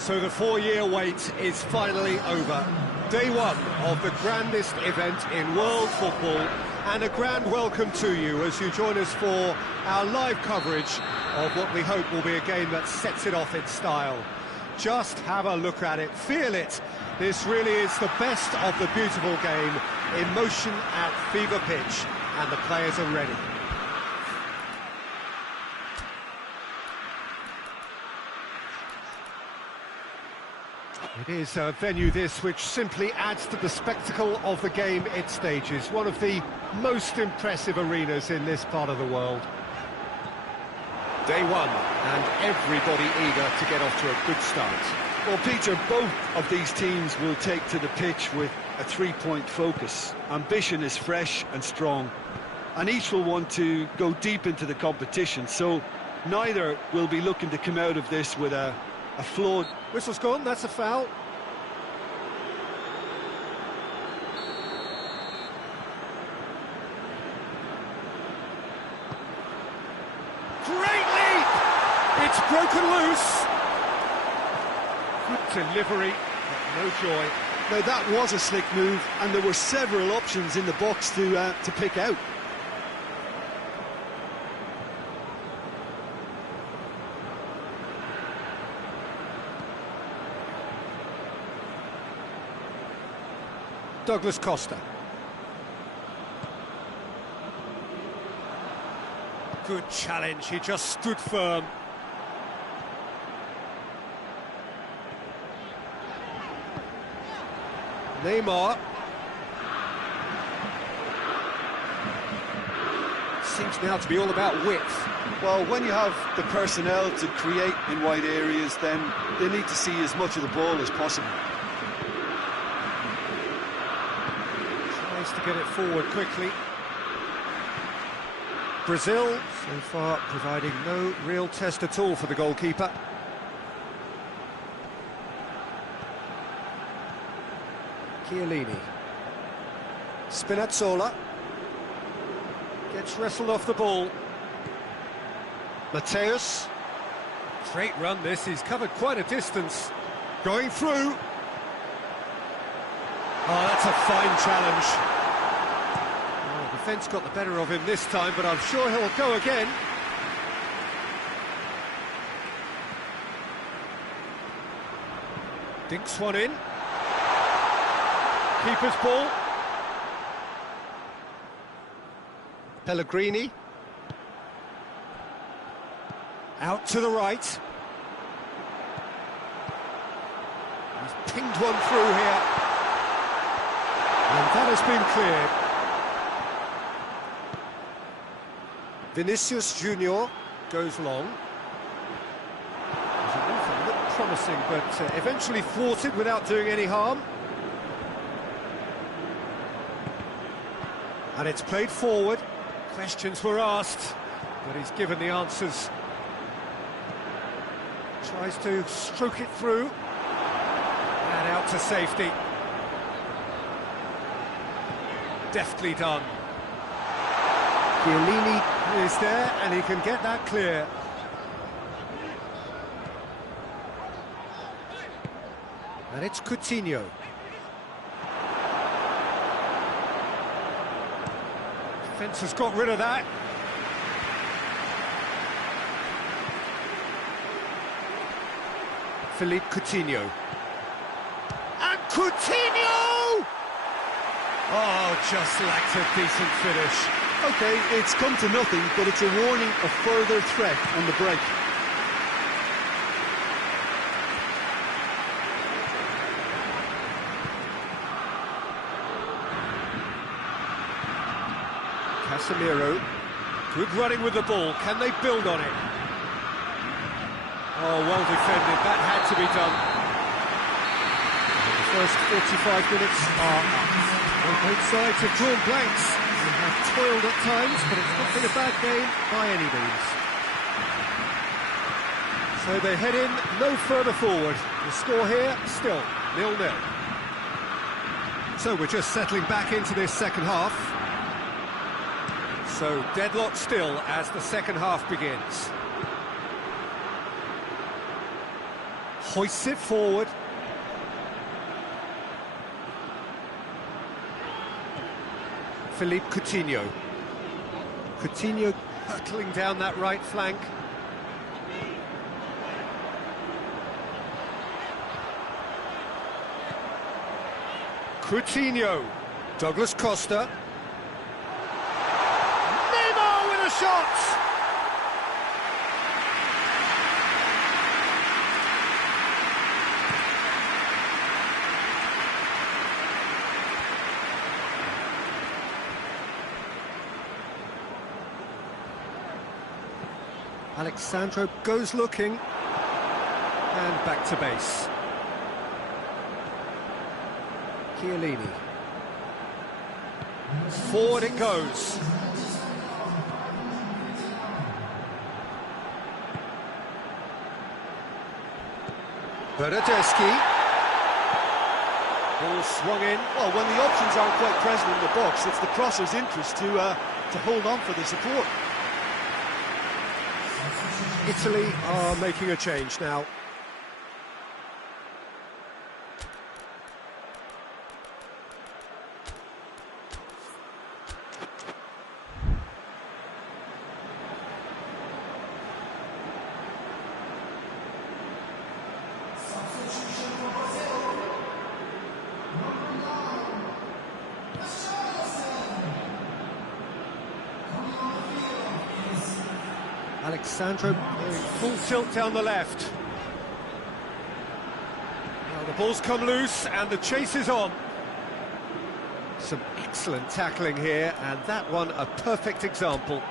So the 4-year wait is finally over. Day one of the grandest event in world football, and a grand welcome to you as you join us for our live coverage of what we hope will be a game that sets it off in style. Just have a look at it, feel it. This really is the best of the beautiful game in motion at fever pitch, and the players are ready. It is a venue this which simply adds to the spectacle of the game it stages. One of the most impressive arenas in this part of the world. Day one, and everybody eager to get off to a good start. Well, Peter, both of these teams will take to the pitch with a three-point focus. Ambition is fresh and strong, and each will want to go deep into the competition, so neither will be looking to come out of this with a flawed... Whistle's gone, that's a foul. Great leap! It's broken loose. Good delivery, but no joy. Now that was a slick move, and there were several options in the box to pick out. Douglas Costa. Good challenge, he just stood firm. Neymar. Seems now to be all about width. Well, when you have the personnel to create in wide areas, then they need to see as much of the ball as possible. To get it forward quickly. Brazil, so far, providing no real test at all for the goalkeeper. Chiellini. Spinazzola. Gets wrestled off the ball. Mateus. Great run this, he's covered quite a distance. Going through. Oh, that's a fine challenge. Defence got the better of him this time, but I'm sure he'll go again. Dinks one in. Keeper's ball. Pellegrini. Out to the right. He's pinged one through here. And that has been cleared. Vinicius Junior goes long. It looked promising, but eventually thwarted without doing any harm. And it's played forward. Questions were asked, but he's given the answers. Tries to stroke it through. And out to safety. Deftly done. Chiellini is there, and he can get that clear. And it's Coutinho. Defence has got rid of that. Philippe Coutinho. And Coutinho! Oh, just lacked a decent finish. OK, it's come to nothing, but it's a warning of further threat on the break. Casemiro, good running with the ball, can they build on it? Oh, well defended, that had to be done. The first 45 minutes are up. Both sides have drawn blanks. They have toiled at times, but it's not been a bad game by any means. So they head in no further forward. The score here, still 0-0. So we're just settling back into this second half. So deadlock still as the second half begins. Hoists it forward. Philippe Coutinho. Coutinho hurtling down that right flank. Coutinho. Douglas Costa. Neymar with a shot! Alexandro goes looking, and back to base. Chiellini. Forward it goes. Bernardeschi. Ball swung in. Well, when the options aren't quite present in the box, it's the crosser's interest to hold on for the support. Italy are making a change now. Alexandro full tilt down the left. Now the ball's come loose and the chase is on. Some excellent tackling here, and that one a perfect example.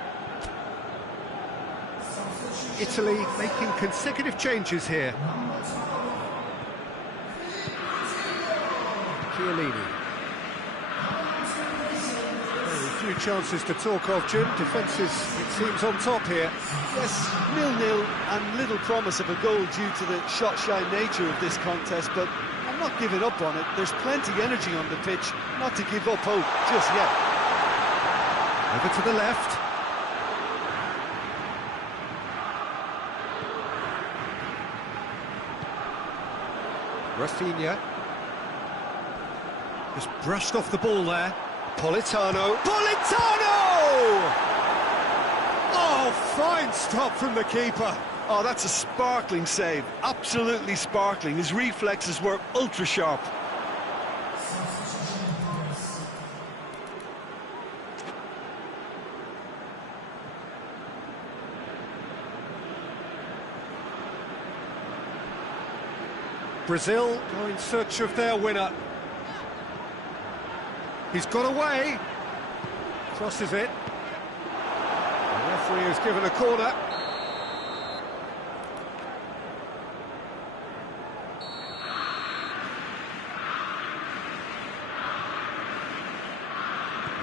Italy making consecutive changes here. Chiellini. Few chances to talk of, Jim. Defences, it seems, on top here. Yes, 0-0 and little promise of a goal due to the shot-shy nature of this contest, but I'm not giving up on it. There's plenty energy on the pitch, not to give up hope just yet. Over to the left. Rafinha. Just brushed off the ball there. Politano. Oh, fine stop from the keeper. Oh, that's a sparkling save. Absolutely sparkling. His reflexes were ultra sharp. Brazil go in search of their winner. He's got away. Crosses it. The referee has given a corner.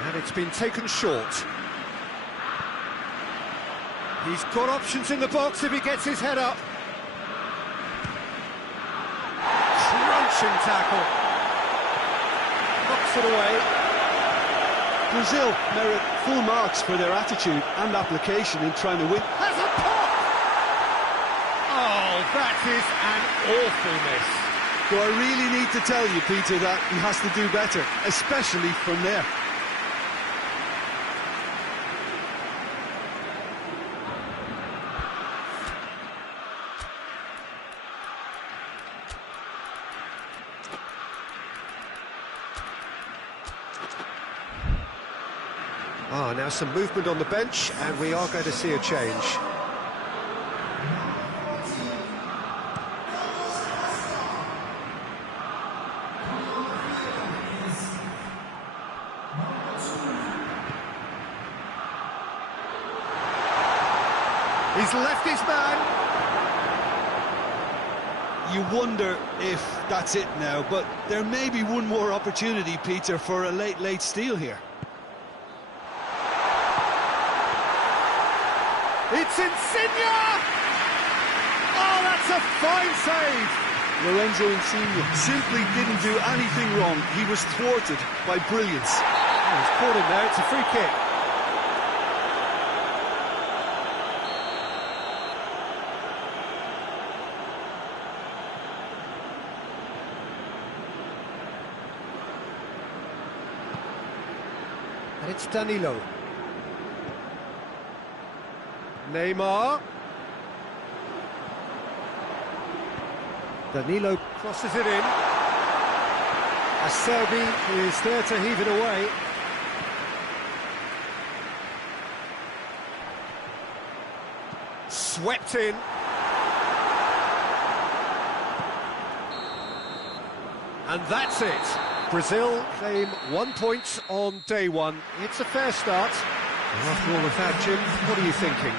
And it's been taken short. He's got options in the box if he gets his head up. Crunching tackle. Knocks it away. Brazil merit full marks for their attitude and application in trying to win. Has a pop! Oh, that is an awful miss. Do I really need to tell you, Peter, that he has to do better, especially from there? Now some movement on the bench, and we are going to see a change. He's left his man. You wonder if that's it now, but there may be one more opportunity, Peter, for a late steal here. It's Insigne! Oh, that's a fine save! Lorenzo Insigne simply didn't do anything wrong. He was thwarted by brilliance. Oh, he's caught him there, it's a free kick. It's Danilo. Neymar. Danilo crosses it in. Acerbi is there to heave it away. Swept in. And that's it. Brazil claim 1 point on day one. It's a fair start. After all of that, Jim, what are you thinking?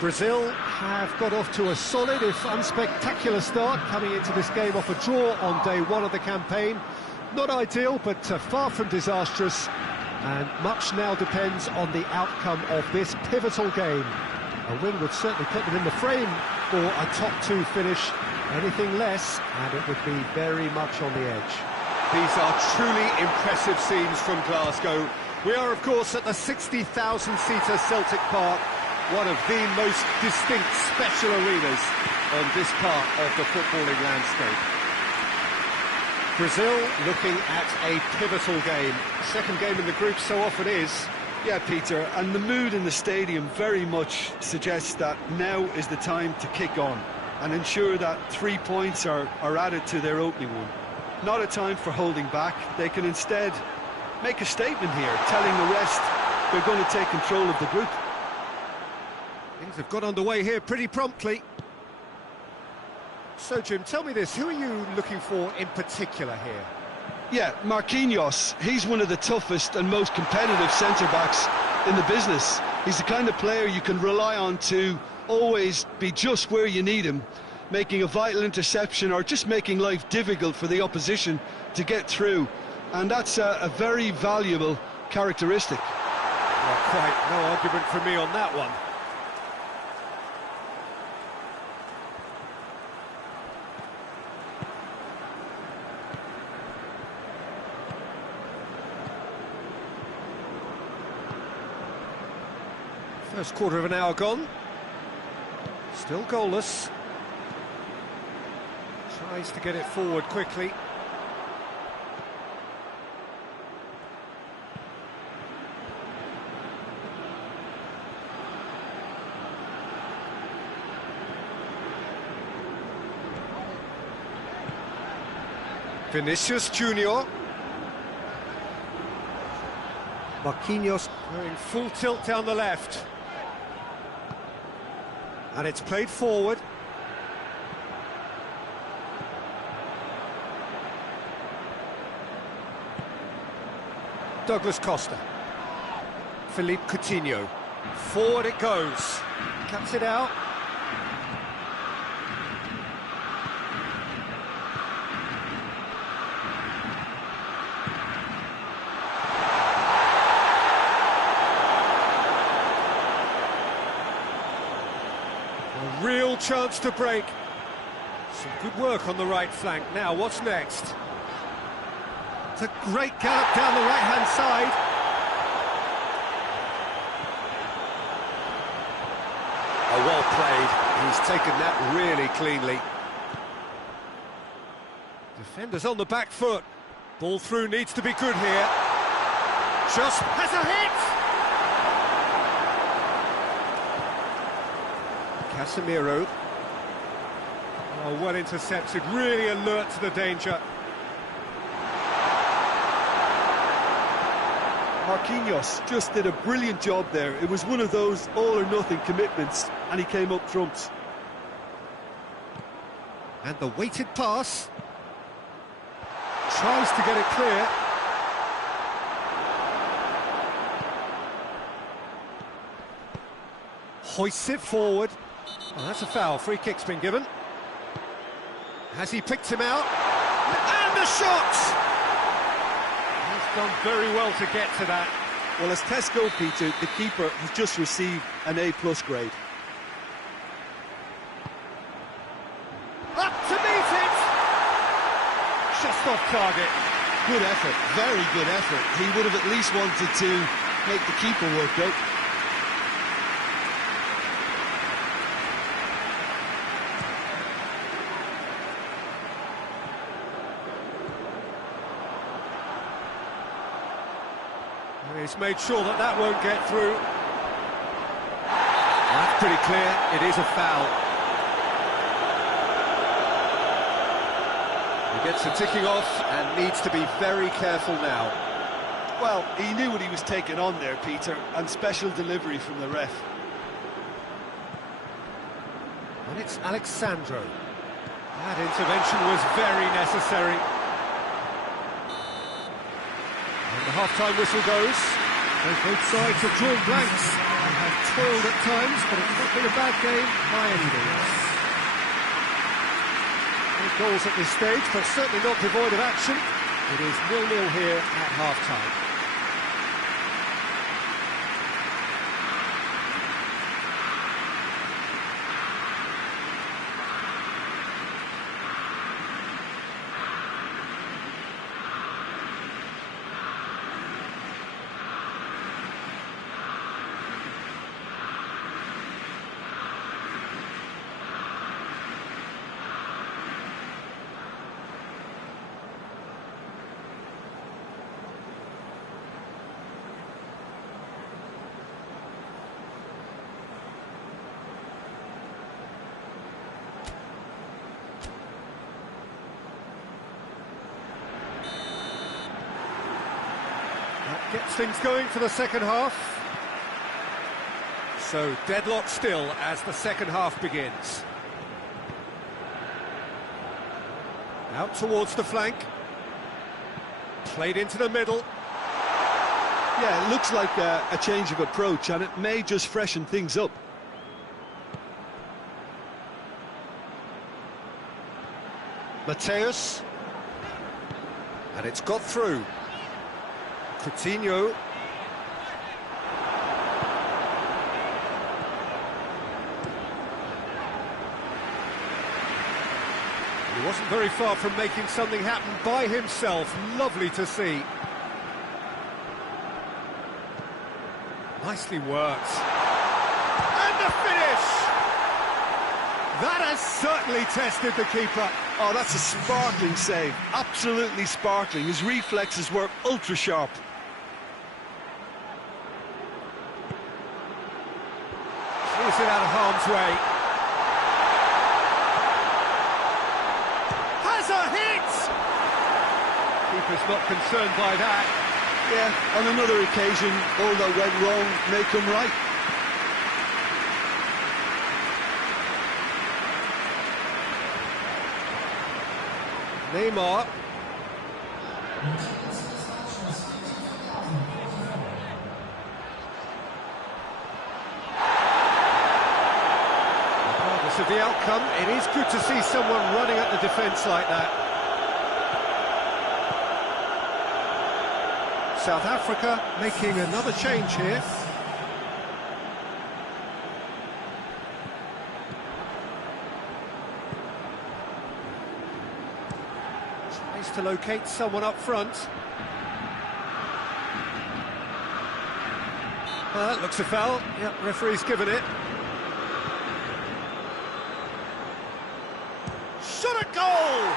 Brazil have got off to a solid, if unspectacular start, coming into this game off a draw on day one of the campaign. Not ideal, but far from disastrous, and much now depends on the outcome of this pivotal game. A win would certainly put them in the frame for a top two finish. Anything less, and it would be very much on the edge. These are truly impressive scenes from Glasgow. We are, of course, at the 60,000-seater Celtic Park, one of the most distinct special arenas on this part of the footballing landscape. Brazil looking at a pivotal game. Second game in the group so often is. Yeah, Peter, and the mood in the stadium very much suggests that now is the time to kick on and ensure that 3 points are added to their opening one. Not a time for holding back. They can instead make a statement here, telling the rest they're going to take control of the group. Things have got underway here pretty promptly. So, Jim, tell me this, who are you looking for in particular here? Yeah, Marquinhos. He's one of the toughest and most competitive centre-backs in the business. He's the kind of player you can rely on to always be just where you need him, making a vital interception or just making life difficult for the opposition to get through. And that's a very valuable characteristic. Well, quite no argument from me on that one. First quarter of an hour gone. Still goalless. Tries to get it forward quickly. Vinicius Junior. Marquinhos going full tilt down the left. And it's played forward. Douglas Costa. Philippe Coutinho. Forward it goes. Cuts it out. A real chance to break. Some good work on the right flank. Now, what's next? It's a great gallop down the right-hand side. Oh, well played. He's taken that really cleanly. Defenders on the back foot. Ball through needs to be good here. Just has a hit! Casemiro. Oh, well intercepted, really alert to the danger. Marquinhos just did a brilliant job there. It was one of those all-or-nothing commitments, and he came up trumps. And the weighted pass. Tries to get it clear. Hoists it forward. Oh, that's a foul. Free kick's been given. Has he picked him out? And the shot! He's done very well to get to that. Well, as tests go, Peter, the keeper has just received an A+ grade. Up to meet it! Just off target. Good effort, very good effort. He would have at least wanted to make the keeper work out. He's made sure that that won't get through. That's pretty clear. It is a foul. He gets the ticking off and needs to be very careful now. Well, he knew what he was taking on there, Peter, and special delivery from the ref. And it's Alexandro. That intervention was very necessary. And the half-time whistle goes. Both sides have drawn blanks and have toiled at times, but it's not been a bad game by any means. No goals at this stage, but certainly not devoid of action. It is 0-0 here at half-time. Gets things going for the second half. So deadlock still as the second half begins. Out towards the flank. Played into the middle. Yeah, it looks like a change of approach, and it may just freshen things up. Mateus. And it's got through. Coutinho. He wasn't very far from making something happen by himself. Lovely to see. Nicely worked. And the finish! That has certainly tested the keeper. Oh, that's a sparkling save. Absolutely sparkling. His reflexes were ultra sharp. Is it out of harm's way? Has a hit! Keeper's not concerned by that. Yeah, on another occasion, all that went wrong may come right. Neymar. Regardless of the outcome, it is good to see someone running at the defence like that. South Africa making another change here. Tries to locate someone up front. That looks a foul. Yep, referee's given it. Shot a goal!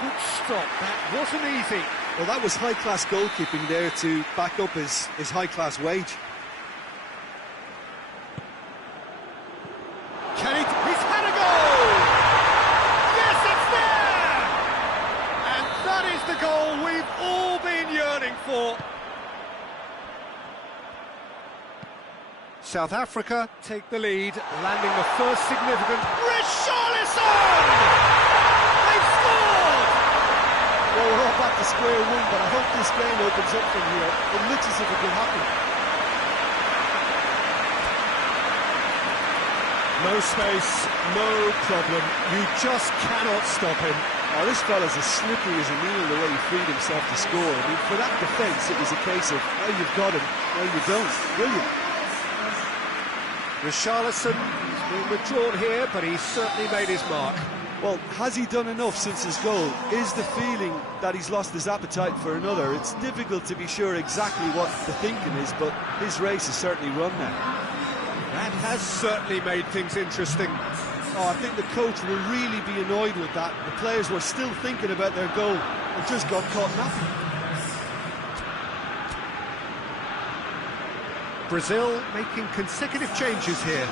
Good stop, that wasn't easy. Well, that was high-class goalkeeping there to back up his high-class wage. Can he? He's had a goal! Yes, it's there! And that is the goal we've all been yearning for. South Africa take the lead, landing the first significant... Richarlison! They've scored! Well, we're all back to square one, but I hope this game opens up from here. It looks as if it could happen. No space, no problem. You just cannot stop him. Oh, this fella's as slippery as a needle the way he freed himself to score. I mean, for that defence, it was a case of, well, you've got him, well, you don't. Brilliant. Richarlison has been withdrawn here, but he's certainly made his mark. Well, has he done enough since his goal? Is the feeling that he's lost his appetite for another? It's difficult to be sure exactly what the thinking is, but his race is certainly run now. That has certainly made things interesting. Oh, I think the coach will really be annoyed with that. The players were still thinking about their goal and just got caught napping. Brazil making consecutive changes here.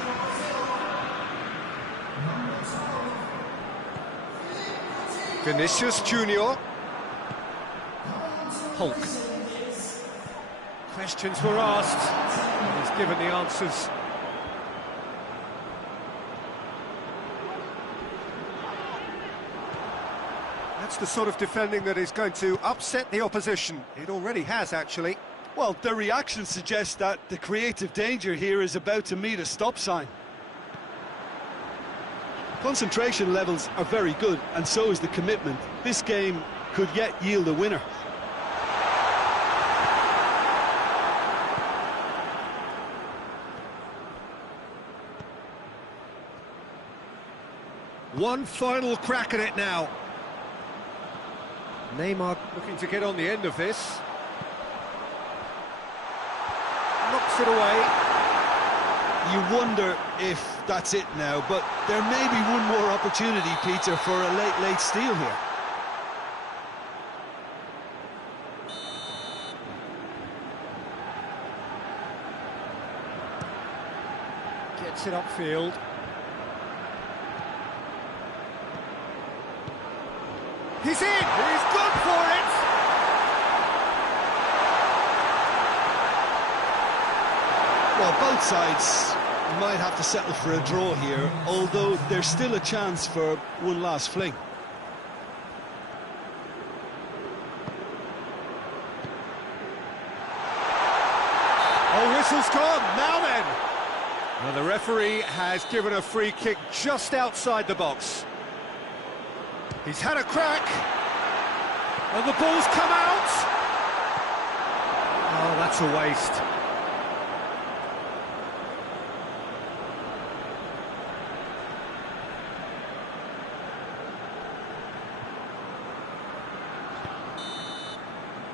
Vinicius Junior. Hulk. Questions were asked. He's given the answers. That's the sort of defending that is going to upset the opposition. It already has, actually. Well, the reaction suggests that the creative danger here is about to meet a stop sign. Concentration levels are very good, and so is the commitment. This game could yet yield a winner. One final crack at it now. Neymar looking to get on the end of this. Knocks it away. You wonder if that's it now, but there may be one more opportunity, Peter, for a late steal here. Gets it upfield. He's in! He's good for it! Well, both sides might have to settle for a draw here, although there's still a chance for one last fling. Oh, whistle's gone, now then! Well, the referee has given a free kick just outside the box. He's had a crack, and the ball's come out! Oh, that's a waste.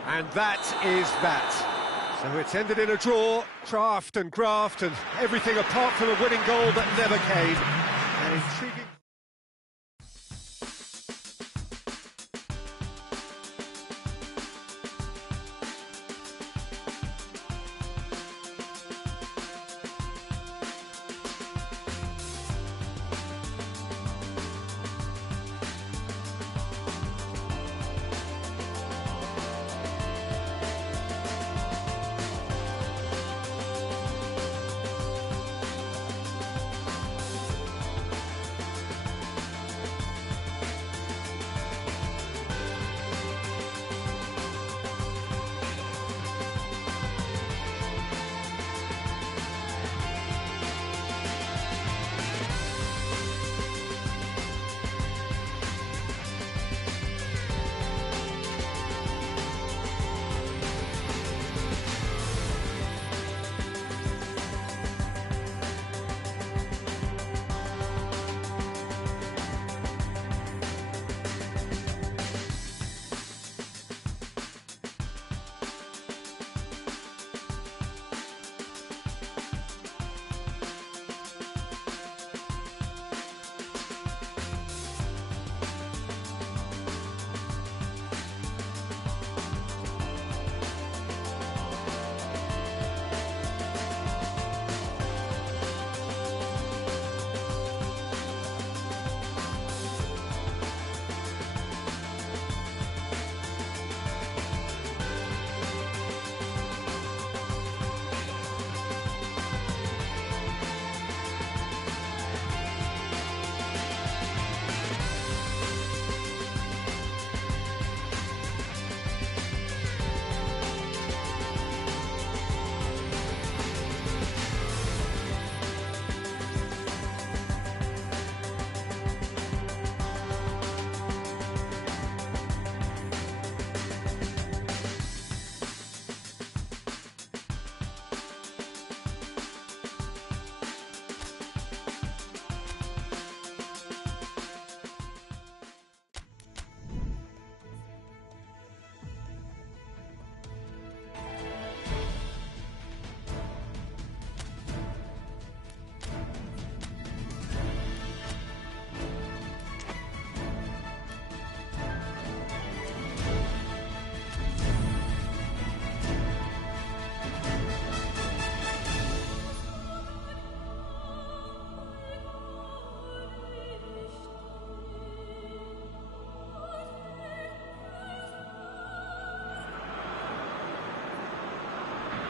And that is that. So it's ended in a draw, craft and graft and everything apart from a winning goal that never came. An intriguing...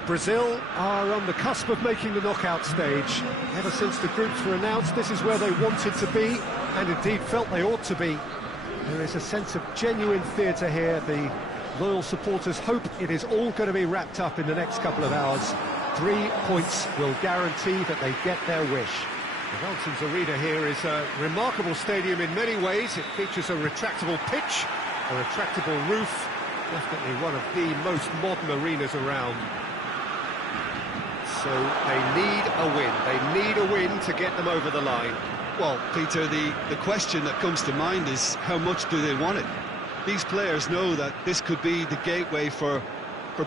Brazil are on the cusp of making the knockout stage. Ever since the groups were announced, this is where they wanted to be, and indeed felt they ought to be. There is a sense of genuine theatre here. The loyal supporters hope it is all going to be wrapped up in the next couple of hours. 3 points will guarantee that they get their wish. The Nelsons Arena here is a remarkable stadium in many ways. It features a retractable pitch, a retractable roof, definitely one of the most modern arenas around. So they need a win. They need a win to get them over the line. Well, Peter, the question that comes to mind is how much do they want it? These players know that this could be the gateway for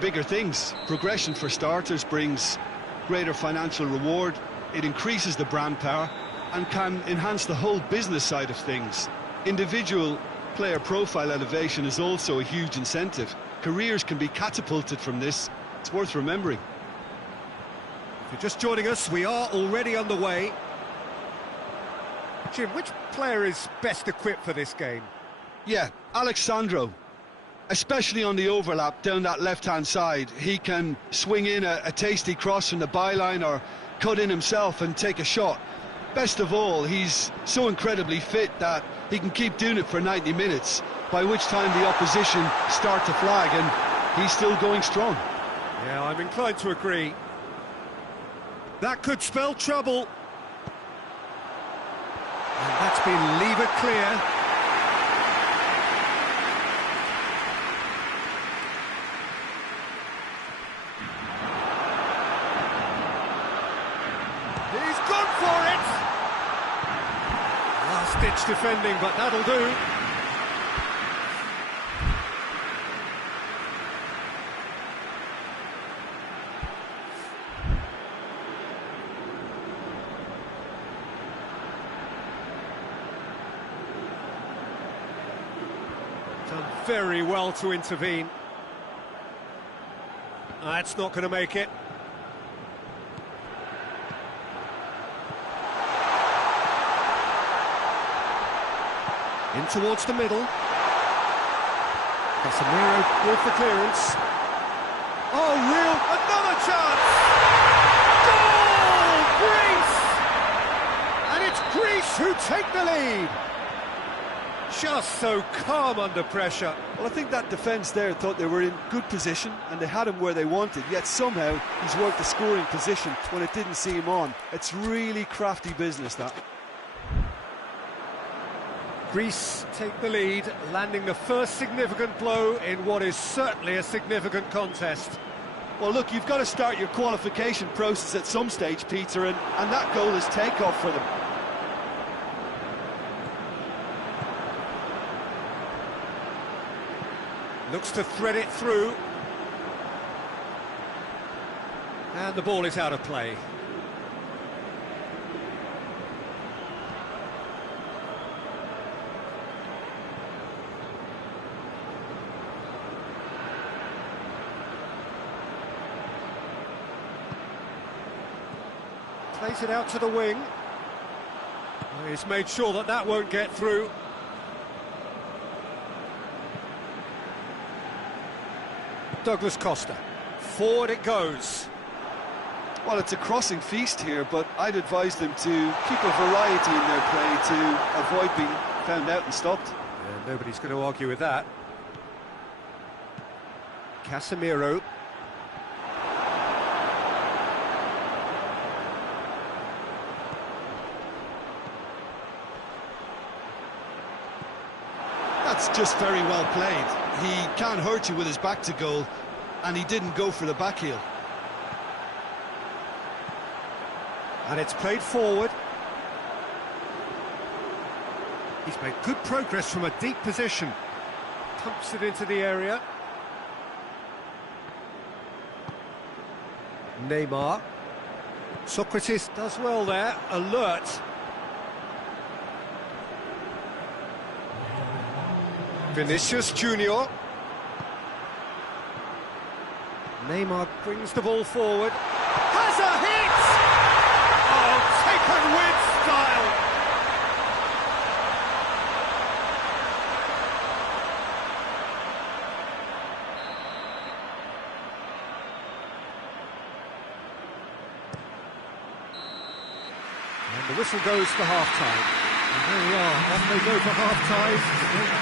bigger things. Progression, for starters, brings greater financial reward. It increases the brand power and can enhance the whole business side of things. Individual player profile elevation is also a huge incentive. Careers can be catapulted from this. It's worth remembering. If you're just joining us, we are already underway. Jim, which player is best equipped for this game? Yeah, Alex Sandro. Especially on the overlap down that left-hand side. He can swing in a tasty cross from the byline or cut in himself and take a shot. Best of all, he's so incredibly fit that he can keep doing it for 90 minutes, by which time the opposition start to flag, and he's still going strong. Yeah, I'm inclined to agree. That could spell trouble. And that's been levered clear. He's gone for it! Last-ditch defending, but that'll do. Done very well to intervene. That's not going to make it. In towards the middle. Casemiro with the clearance. Oh, real, another chance! Goal! Greece! And it's Greece who take the lead. Just so calm under pressure. Well, I think that defence there thought they were in good position and they had him where they wanted, yet somehow he's worked the scoring position when it didn't see him on. It's really crafty business, that. Greece take the lead, landing the first significant blow in what is certainly a significant contest. Well, look, you've got to start your qualification process at some stage, Peter, and that goal is takeoff for them. Looks to thread it through. And the ball is out of play. Plays it out to the wing. He's made sure that that won't get through. Douglas Costa. Forward it goes. Well, it's a crossing feast here, but I'd advise them to keep a variety in their play to avoid being found out and stopped. Yeah, nobody's going to argue with that. Casemiro. That's just very well played. He can't hurt you with his back to goal, and he didn't go for the back heel. And it's played forward. He's made good progress from a deep position. Pumps it into the area. Neymar. Socrates does well there, alert. Vinicius Junior. Neymar brings the ball forward. Has a hit! Oh, taken with style! The whistle goes for half-time. And there we are, off they go for half-time.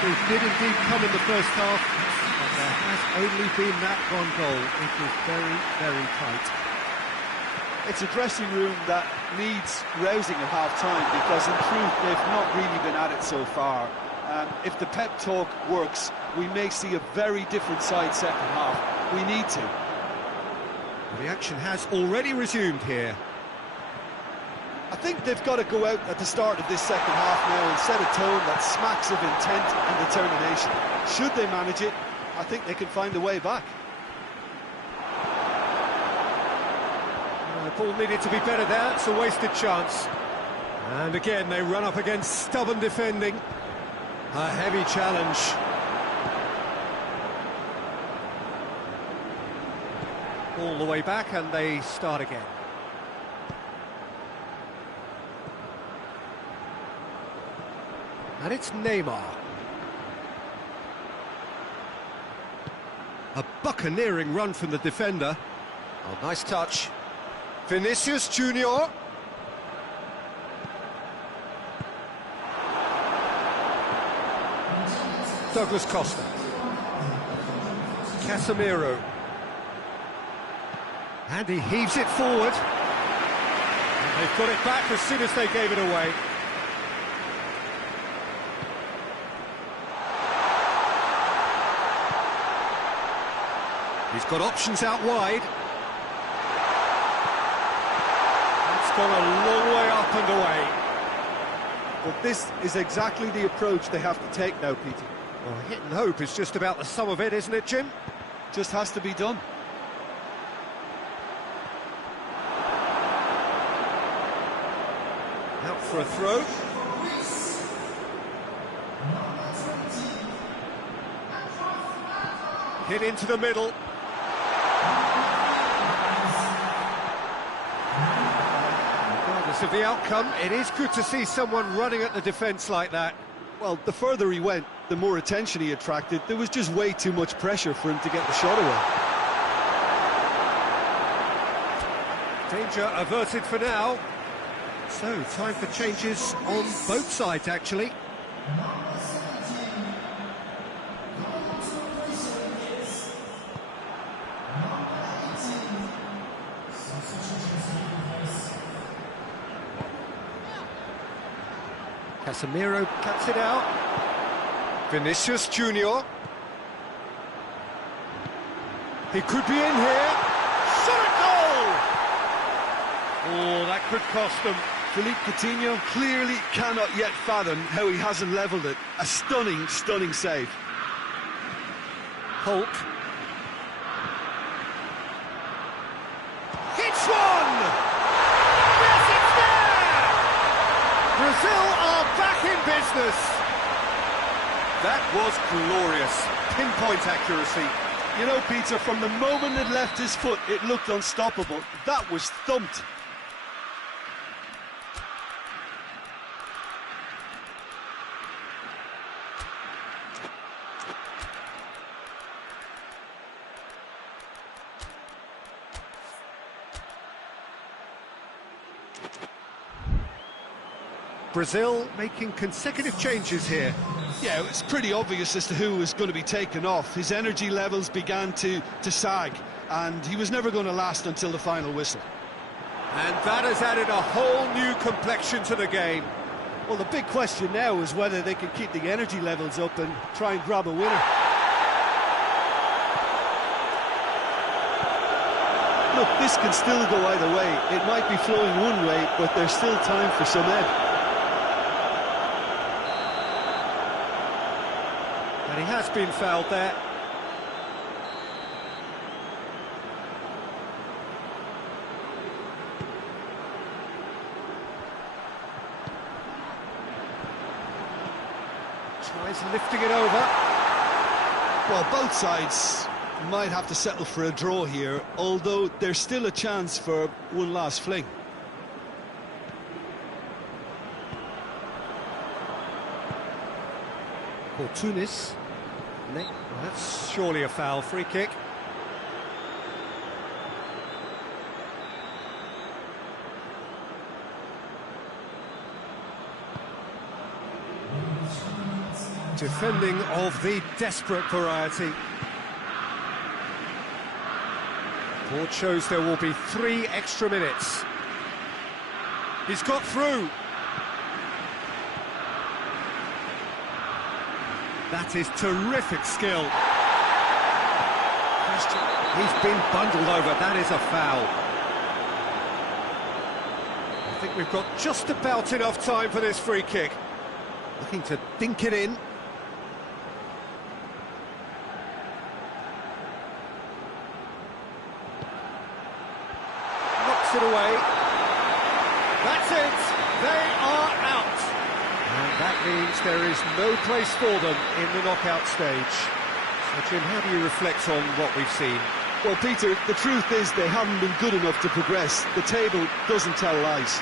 They did indeed come in the first half, but there has only been that one goal. It was very, very tight. It's a dressing room that needs rousing at half-time because, in truth, they've not really been at it so far. If the pep talk works, we may see a very different side second half. We need to. The action has already resumed here. I think they've got to go out at the start of this second half now and set a tone that smacks of intent and determination. Should they manage it, I think they can find a way back. The ball needed to be better there, it's a wasted chance. And again, they run up against stubborn defending. A heavy challenge. All the way back, and they start again. And it's Neymar. A buccaneering run from the defender. Oh, nice touch. Vinicius Junior. Douglas Costa. Casemiro. And he heaves it forward. And they've got it back as soon as they gave it away. He's got options out wide. It's gone a long way up and away. But this is exactly the approach they have to take now, Peter. Well, hit and hope is just about the sum of it, isn't it, Jim? Just has to be done. Out for a throw. Hit into the middle. Regardless of the outcome, it is good to see someone running at the defence like that. Well, the further he went, the more attention he attracted. There was just way too much pressure for him to get the shot away. Danger averted for now. So, time for changes on both sides, actually. Casemiro cuts it out. Vinicius Junior. He could be in here. Shot at goal! Oh, that could cost them. Philippe Coutinho clearly cannot yet fathom how he hasn't levelled it. A stunning, stunning save. Hulk. Hits one! Yes, it's there! Brazil are back in business. That was glorious. Pinpoint accuracy. You know, Peter, from the moment it left his foot, it looked unstoppable. That was thumped. Brazil making consecutive changes here. Yeah, it was pretty obvious as to who was going to be taken off. His energy levels began to sag, and he was never going to last until the final whistle. And that has added a whole new complexion to the game. Well, the big question now is whether they can keep the energy levels up and try and grab a winner. Look, this can still go either way. It might be flowing one way, but there's still time for some ebb. And he has been fouled there. Tries lifting it over. Well, both sides might have to settle for a draw here, although there's still a chance for one last fling. Fortunis. Well, that's surely a foul. Free kick. Defending of the desperate variety. Board shows there will be 3 extra minutes. He's got through. That is terrific skill. He's been bundled over. That is a foul. I think we've got just about enough time for this free kick. Looking to dink it in. Knocks it away. That's it. They are out. And that means there is no place for them in the knockout stage. So, Jim, how do you reflect on what we've seen? Well, Peter, the truth is they haven't been good enough to progress. The table doesn't tell lies.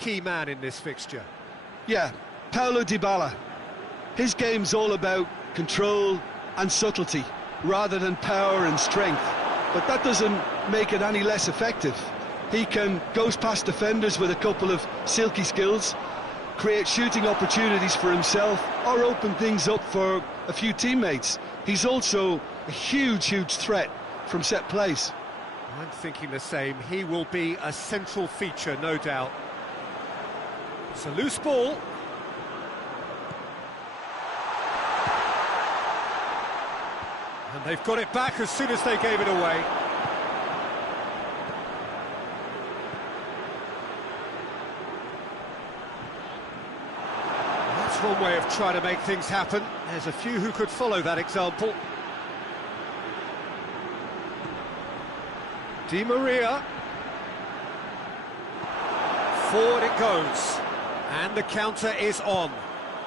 key man in this fixture. Yeah, Paulo Dybala. His game's all about control and subtlety, rather than power and strength. But that doesn't make it any less effective. He can go past defenders with a couple of silky skills, create shooting opportunities for himself, or open things up for a few teammates. He's also a huge threat from set plays. I'm thinking the same. He will be a central feature, no doubt. It's a loose ball. And they've got it back as soon as they gave it away. That's one way of trying to make things happen. There's a few who could follow that example. Di Maria. Forward it goes. And the counter is on.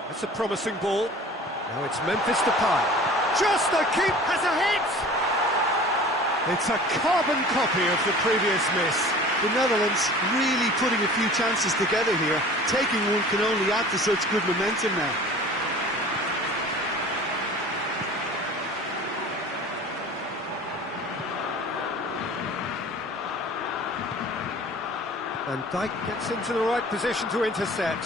That's a promising ball. Now it's Memphis Depay. Just a keep, has a hit! It's a carbon copy of the previous miss. The Netherlands really putting a few chances together here. Taking one can only add to such good momentum now. And Dijk gets into the right position to intercept.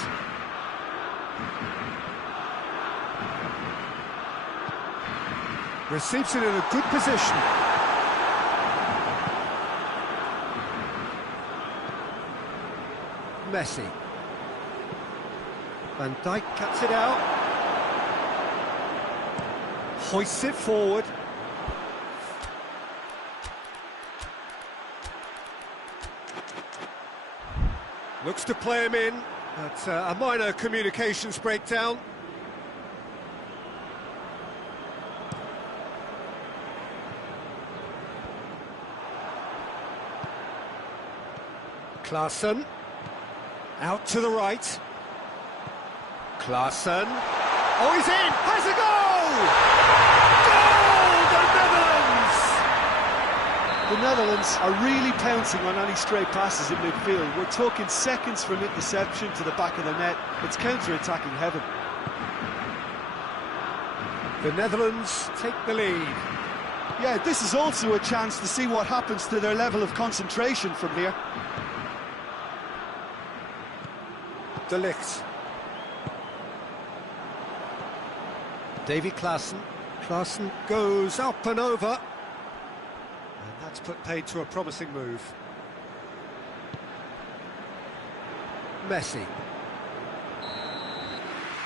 Receives it in a good position. Messi. Van Dijk cuts it out. Hoists it forward. Looks to play him in, but a minor communications breakdown. Klaassen, out to the right. Klaassen, oh, he's in, has a goal! Goal, The Netherlands are really pouncing on any stray passes in midfield. We're talking seconds from interception to the back of the net. It's counter-attacking heaven. The Netherlands take the lead. Yeah, this is also a chance to see what happens to their level of concentration from here. De Ligt. Davy Klaassen. Klaassen goes up and over. And that's put paid to a promising move. Messi.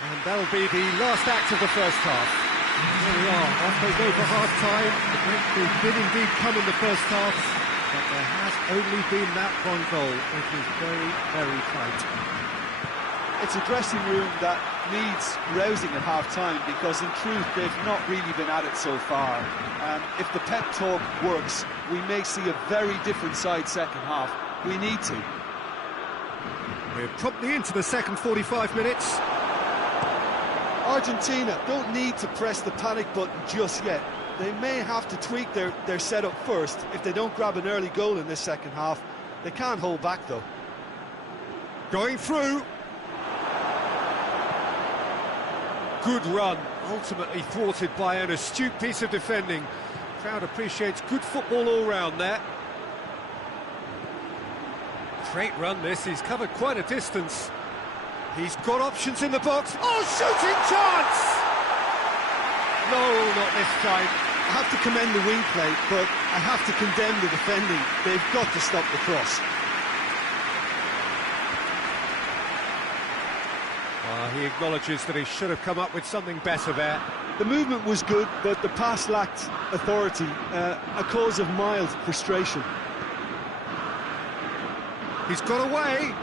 And that'll be the last act of the first half. There we are, off they go for half-time. The breakthrough did indeed come in the first half, but there has only been that one goal. It is very, very tight. It's a dressing room that needs rousing at half-time because, in truth, they've not really been at it so far. If the pep talk works, we may see a very different side second half. We need to. We're promptly into the second 45 minutes. Argentina don't need to press the panic button just yet. They may have to tweak their setup first. If they don't grab an early goal in this second half, they can't hold back, though. Going through. Good run, ultimately thwarted by an astute piece of defending. Crowd appreciates good football all round there. Great run this, he's covered quite a distance. He's got options in the box. Oh, shooting chance! No, not this time. I have to commend the wing play, but I have to condemn the defending. They've got to stop the cross. He acknowledges that he should have come up with something better there. The movement was good, but the pass lacked authority, a cause of mild frustration. He's got away.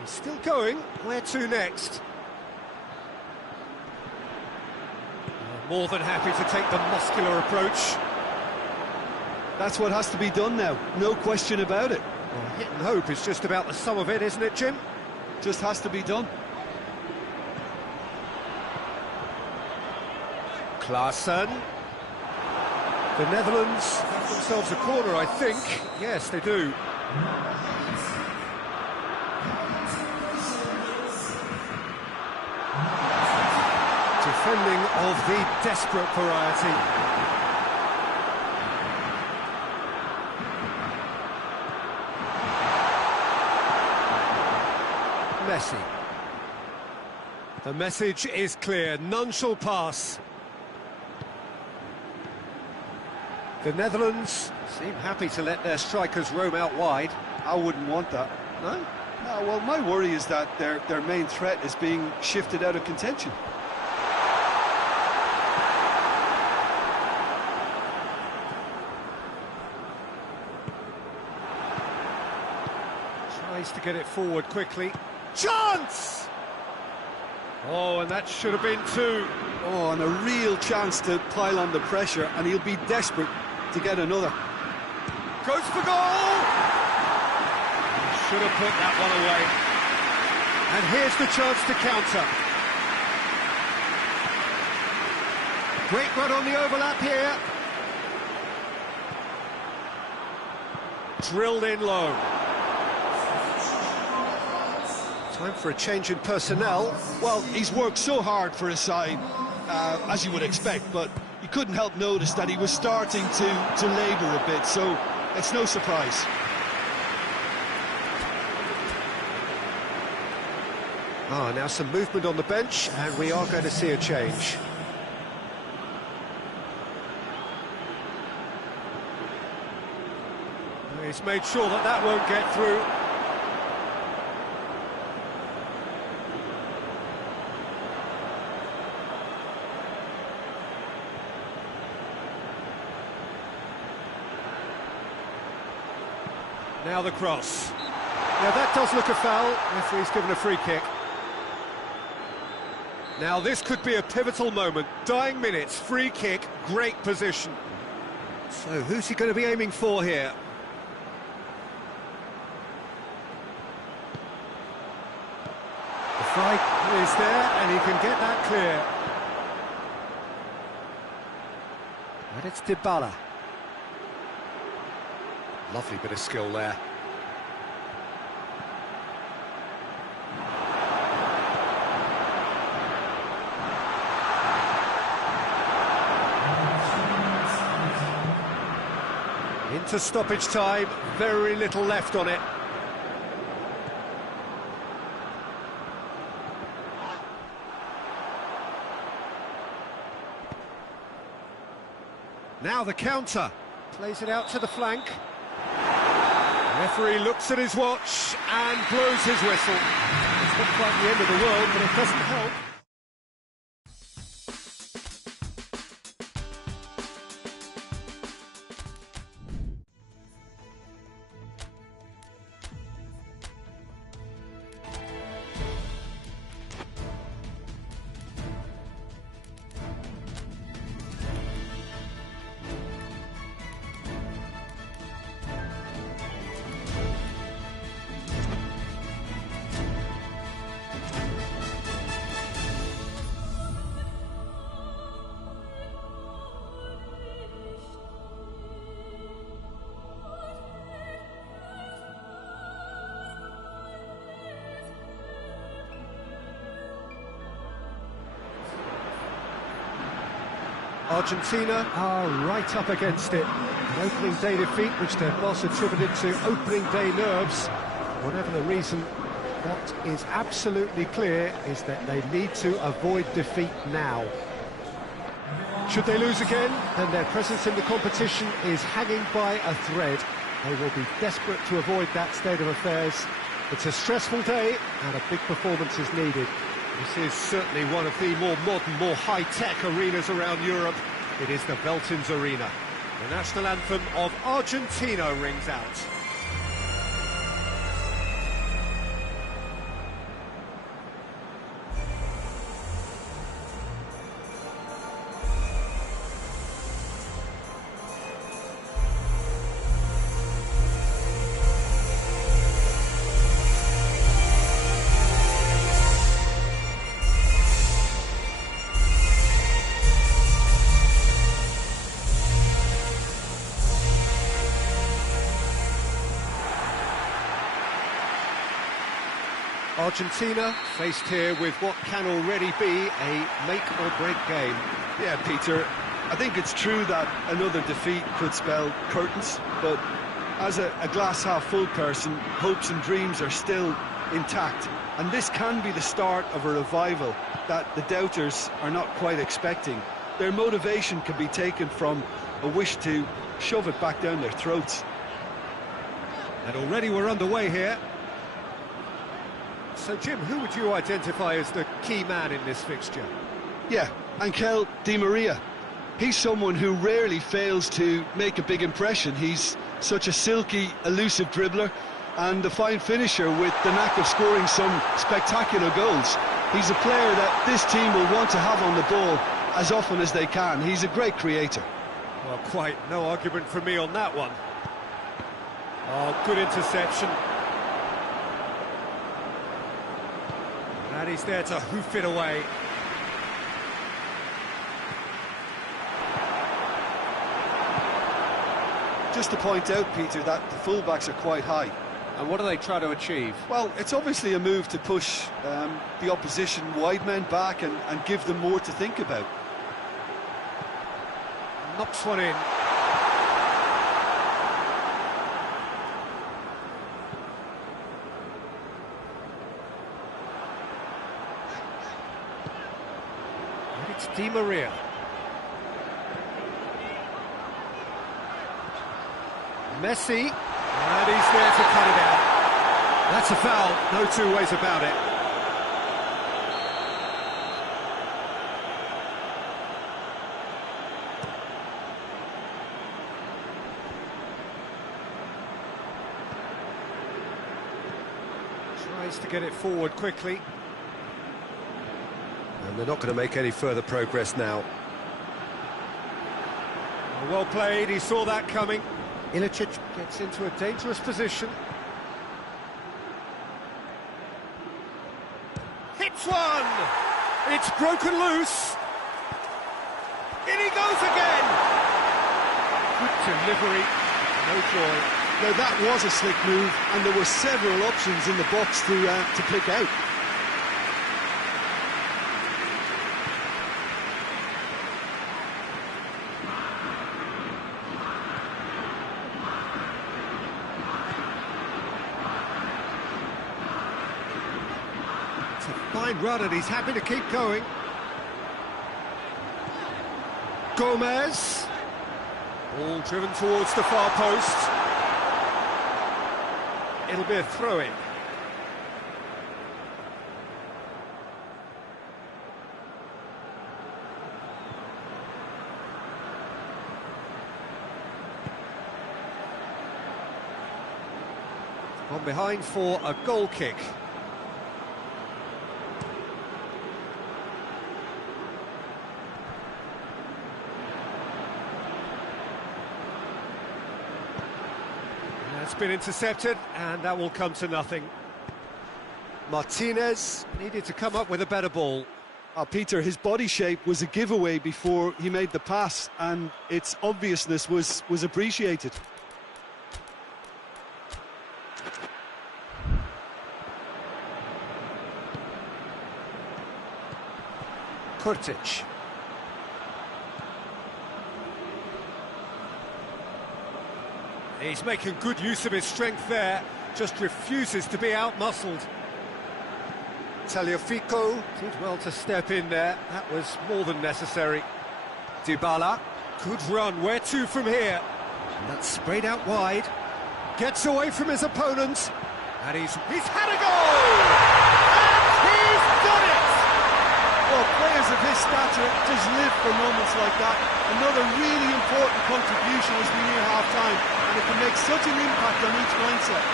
He's still going. Where to next? More than happy to take the muscular approach. That's what has to be done now, no question about it. Well, hit and hope is just about the sum of it, isn't it, Jim? Just has to be done. Klaassen. The Netherlands have themselves a corner, I think. Yes, they do. Defending of the desperate variety. Messi. The message is clear, none shall pass. The Netherlands seem happy to let their strikers roam out wide. I wouldn't want that. No? No, well, my worry is that their main threat is being shifted out of contention. Tries to get it forward quickly. Chance! Oh, and that should have been two. Oh, and a real chance to pile on the pressure, and he'll be desperate to get another. Goes for goal! Should have put that one away. And here's the chance to counter. Great run on the overlap here. Drilled in low. Time for a change in personnel. Well, he's worked so hard for his side, as you would expect, but you couldn't help notice that he was starting to labour a bit, so it's no surprise. Now some movement on the bench, and we are going to see a change. He's made sure that that won't get through. Now the cross. Now that does look a foul. Referee's given a free kick. Now this could be a pivotal moment. Dying minutes, free kick, great position. So who's he going to be aiming for here? The fly is there and he can get that clear. And it's Dybala. Lovely bit of skill there. Into stoppage time, very little left on it. Now the counter, plays it out to the flank. The referee looks at his watch and blows his whistle. It's not quite the end of the world, but it doesn't help. Argentina are right up against it. An opening day defeat, which their boss attributed to opening day nerves. Whatever the reason, what is absolutely clear is that they need to avoid defeat now. Should they lose again, then their presence in the competition is hanging by a thread. They will be desperate to avoid that state of affairs. It's a stressful day, and a big performance is needed. This is certainly one of the more modern, more high-tech arenas around Europe. It is the Veltins Arena. The national anthem of Argentina rings out. Argentina faced here with what can already be a make-or-break game. Yeah, Peter, I think it's true that another defeat could spell curtains, but as a glass-half-full person, hopes and dreams are still intact, and this can be the start of a revival that the doubters are not quite expecting. Their motivation can be taken from a wish to shove it back down their throats. And already we're underway here. So, Jim, who would you identify as the key man in this fixture? Yeah, Angel Di Maria. He's someone who rarely fails to make a big impression. He's such a silky, elusive dribbler and a fine finisher with the knack of scoring some spectacular goals. He's a player that this team will want to have on the ball as often as they can. He's a great creator. Well, quite no argument from me on that one. Oh, good interception. And he's there to hoof it away. Just to point out, Peter, that the fullbacks are quite high. And what do they try to achieve? Well, it's obviously a move to push the opposition wide men back and give them more to think about. Knocks one in. And it's Di Maria. Messi, and he's there to cut it out. That's a foul, no two ways about it. Tries to get it forward quickly. And they're not going to make any further progress now. Well played, he saw that coming. Ilicic gets into a dangerous position. Hits one! It's broken loose. In he goes again! Good delivery, no joy. Now that was a slick move, and there were several options in the box to pick out. Fine run, and he's happy to keep going. Gomez. Ball driven towards the far post. It'll be a throw-in. On behind for a goal kick. It's been intercepted, and that will come to nothing. Martinez needed to come up with a better ball. Peter, his body shape was a giveaway before he made the pass, and its obviousness was appreciated. Kurtic. He's making good use of his strength there, just refuses to be out-muscled. Tagliafico did well to step in there, that was more than necessary. Dybala, good run, where to from here? And that's sprayed out wide, gets away from his opponent, and he's had a goal! And he's done it! Well, players of his stature just live for moments like that. Another really important contribution as we near half-time, and it can make such an impact on each mindset.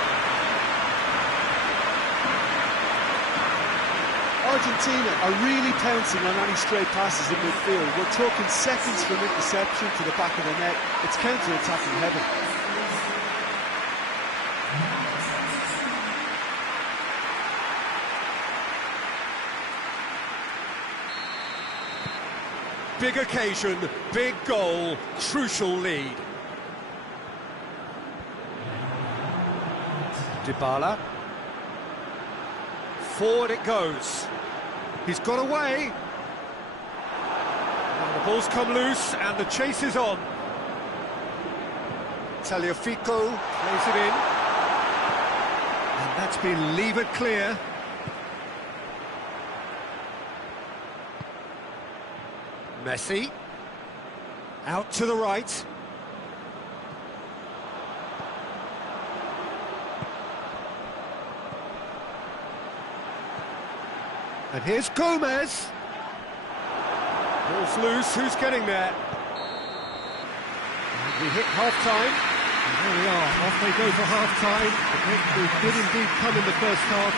Argentina are really pouncing on any stray passes in midfield. We're talking seconds from interception to the back of the net. It's counter-attacking heaven. Big occasion, big goal, crucial lead. Dybala. Forward it goes. He's got away. And the ball's come loose and the chase is on. Tagliafico plays it in. And that's been levered clear. Messi. Out to the right. And here's Gomez. Ball's loose, who's getting there? And we hit half-time. And there we are, off they go for half-time. The victory did indeed come in the first half.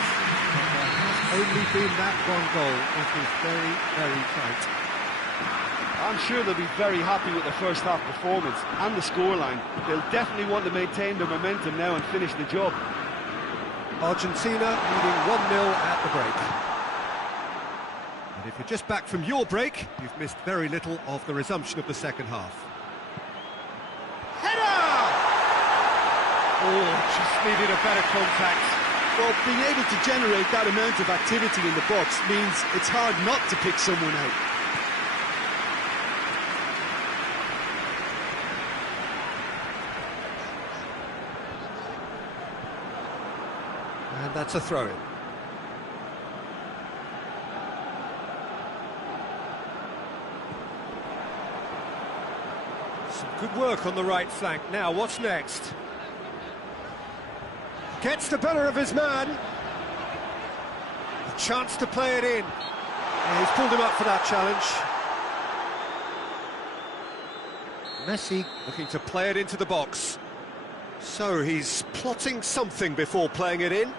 But there has only been that one goal. It is very, very tight. I'm sure they'll be very happy with the first half performance and the scoreline. They'll definitely want to maintain their momentum now and finish the job. Argentina leading 1-0 at the break. And if you're just back from your break, you've missed very little of the resumption of the second half. Header! Oh, just needed a better contact. Well, being able to generate that amount of activity in the box means it's hard not to pick someone out. And that's a throw-in. Some good work on the right flank. Now, what's next? Gets the better of his man. A chance to play it in. Yeah, he's pulled him up for that challenge. Messi looking to play it into the box. So he's plotting something before playing it in.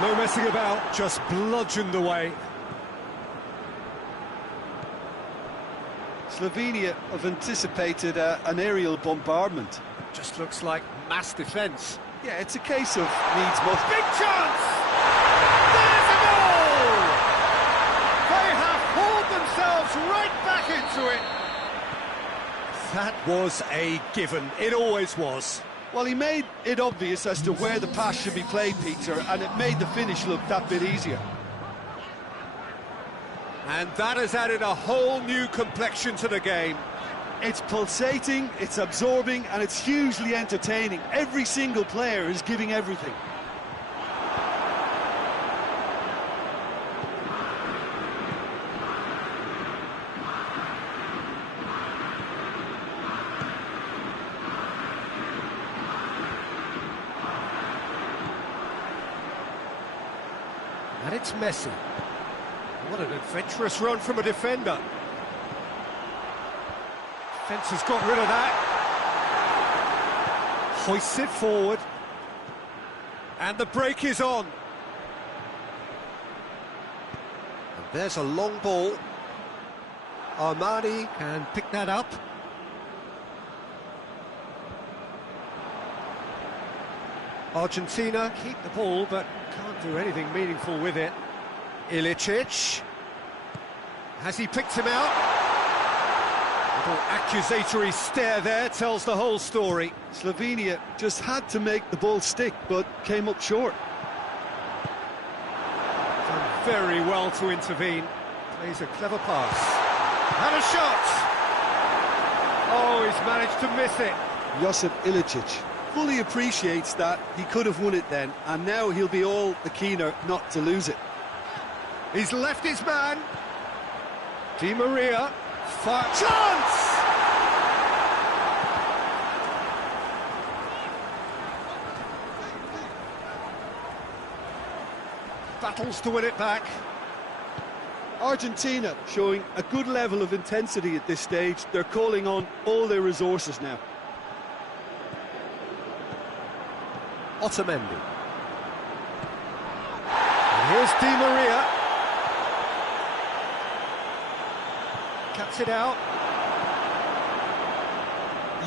No messing about, just bludgeoned away. Slovenia have anticipated an aerial bombardment. Just looks like mass defence. Yeah, it's a case of needs must. Big chance! There's a goal! They have hauled themselves right back into it. That was a given. It always was. Well, he made it obvious as to where the pass should be played, Peter, and it made the finish look that bit easier. And that has added a whole new complexion to the game. It's pulsating, it's absorbing, and it's hugely entertaining. Every single player is giving everything. And it's Messi. What an adventurous run from a defender. Defence has got rid of that. Hoists it forward. And the break is on. And there's a long ball. Armani can pick that up. Argentina keep the ball, but can't do anything meaningful with it. Ilicic. Has he picked him out? Little accusatory stare there tells the whole story. Slovenia just had to make the ball stick, but came up short. Done very well to intervene. Plays a clever pass. And a shot! Oh, he's managed to miss it. Josip Ilicic fully appreciates that he could have won it then, and now he'll be all the keener not to lose it. He's left his man. Di Maria. Fire chance! Battles to win it back. Argentina showing a good level of intensity at this stage. They're calling on all their resources now. Otamendi. And here's Di Maria. Cuts it out.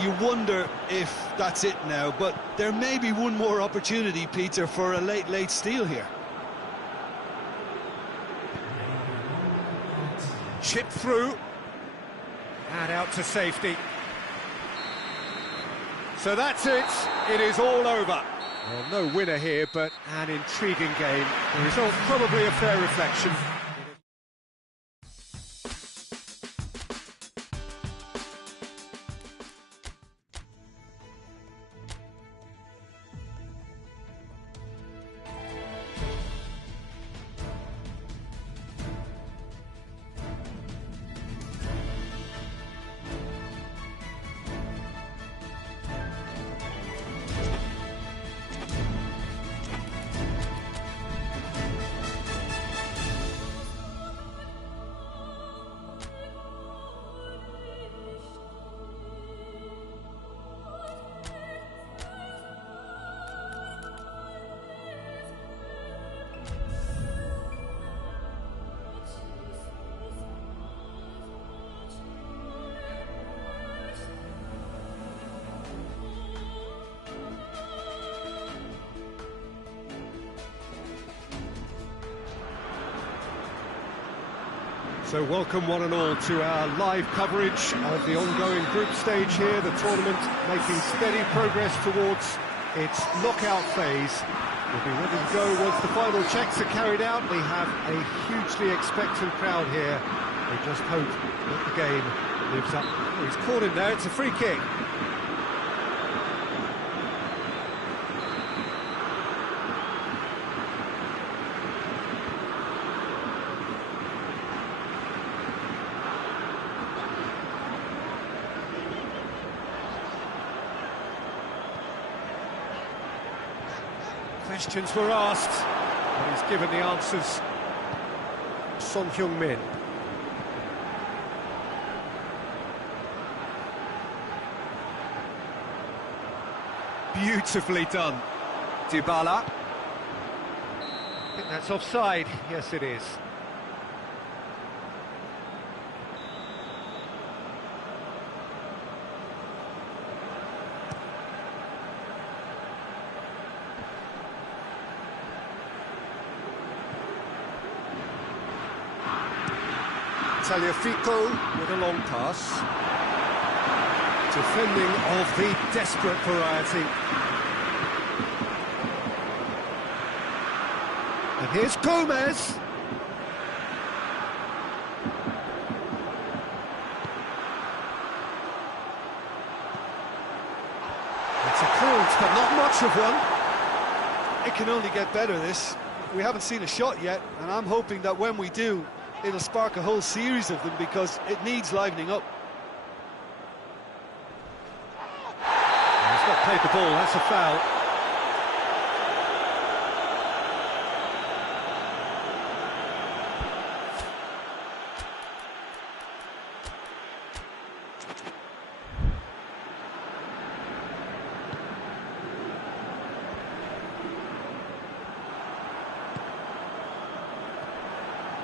You wonder if that's it now, but there may be one more opportunity, Peter, for a late steal here. Chip through. And out to safety. So that's it. It is all over. Well, no winner here, but an intriguing game. The result probably a fair reflection. So welcome one and all to our live coverage of the ongoing group stage here, the tournament making steady progress towards its knockout phase. We'll be ready to go once the final checks are carried out. We have a hugely expectant crowd here. We just hope that the game lives up. Oh, he's caught in there, it's a free kick. Questions were asked, and he's given the answers. Son Heung-min. Beautifully done. Dybala. I think that's offside. Yes, it is. Tagliafico with a long pass. Defending of the desperate variety. And here's Gomez. It's a clearance, but not much of one. It can only get better, this. We haven't seen a shot yet, and I'm hoping that when we do, it'll spark a whole series of them, because it needs livening up. He's not played the ball, that's a foul.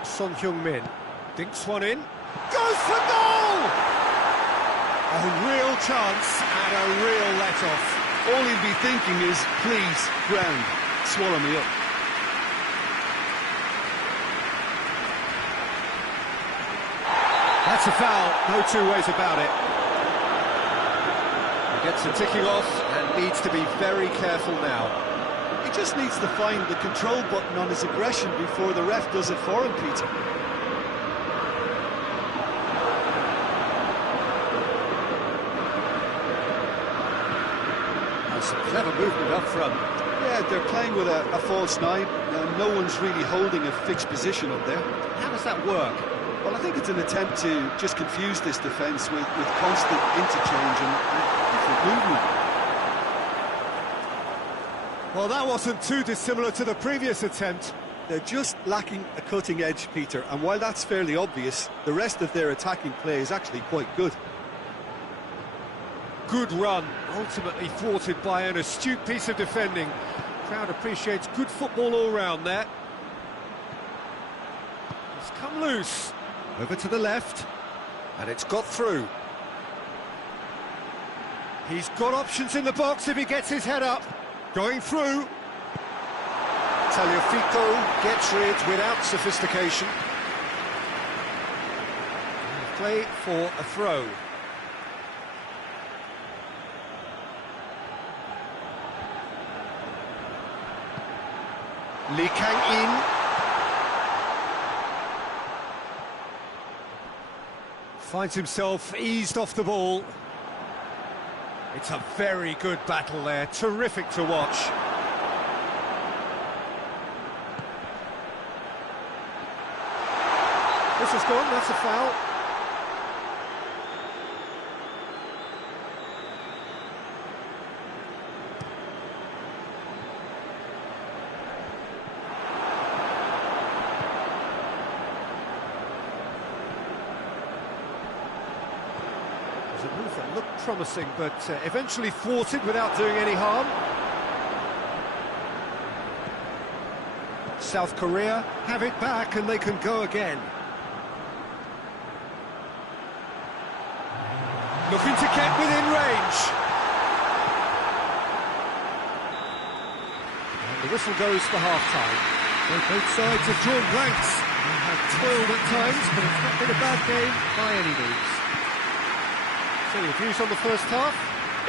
Son Heung-min dinks one in, goes for goal! A real chance and a real let-off. All he'll be thinking is, please, ground, swallow me up. That's a foul, no two ways about it. He gets the ticking off and needs to be very careful now. He just needs to find the control button on his aggression before the ref does it for him, Peter. That's a clever movement up front. Yeah, they're playing with a false nine, and no one's really holding a fixed position up there. How does that work? Well, I think it's an attempt to just confuse this defence with constant interchange and different movement. Well, that wasn't too dissimilar to the previous attempt. They're just lacking a cutting edge, Peter, and while that's fairly obvious, the rest of their attacking play is actually quite good. Good run, ultimately thwarted by an astute piece of defending. Crowd appreciates good football all round there. It's come loose. Over to the left, and it's got through. He's got options in the box if he gets his head up. Going through. Tagliafico gets rid without sophistication. Play for a throw. Lee Kang-in. Finds himself eased off the ball. It's a very good battle there, terrific to watch. This is gone, that's a foul. It was a move that looked promising, but eventually thwarted without doing any harm. South Korea have it back and they can go again. Looking to get within range. And the whistle goes for half-time. Well, both sides have drawn blanks and have toiled at times, but it's not been a bad game by any means. So your views on the first half?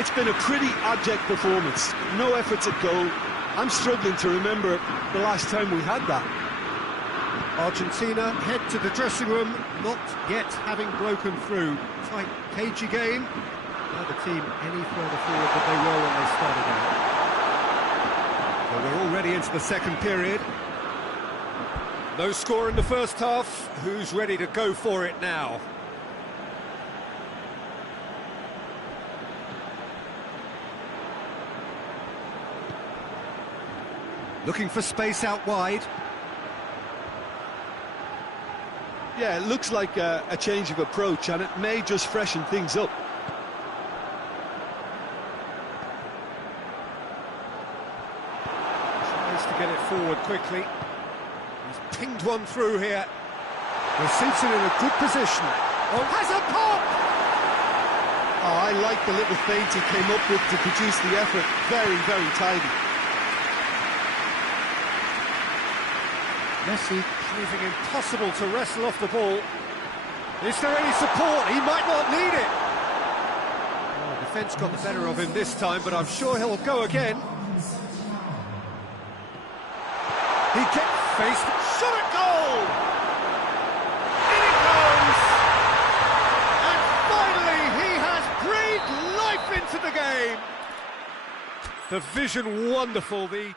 It's been a pretty abject performance. No efforts at goal. I'm struggling to remember the last time we had that. Argentina head to the dressing room, not yet having broken through. Tight, cagey game. Neither team any further forward than they were when they started out. Well, we're already into the second period. No score in the first half. Who's ready to go for it now? Looking for space out wide. Yeah, it looks like a change of approach, and it may just freshen things up. Tries to get it forward quickly. He's pinged one through here. Receives it in a good position. Oh, has a pop! Oh, I like the little feint he came up with to produce the effort. Very, very tidy. Messi proving impossible to wrestle off the ball. Is there any support? He might not need it. Oh, defence got the better of him this time, but I'm sure he'll go again. He gets faced. Shot at goal! In it goes! And finally, he has breathed life into the game. The vision wonderful. The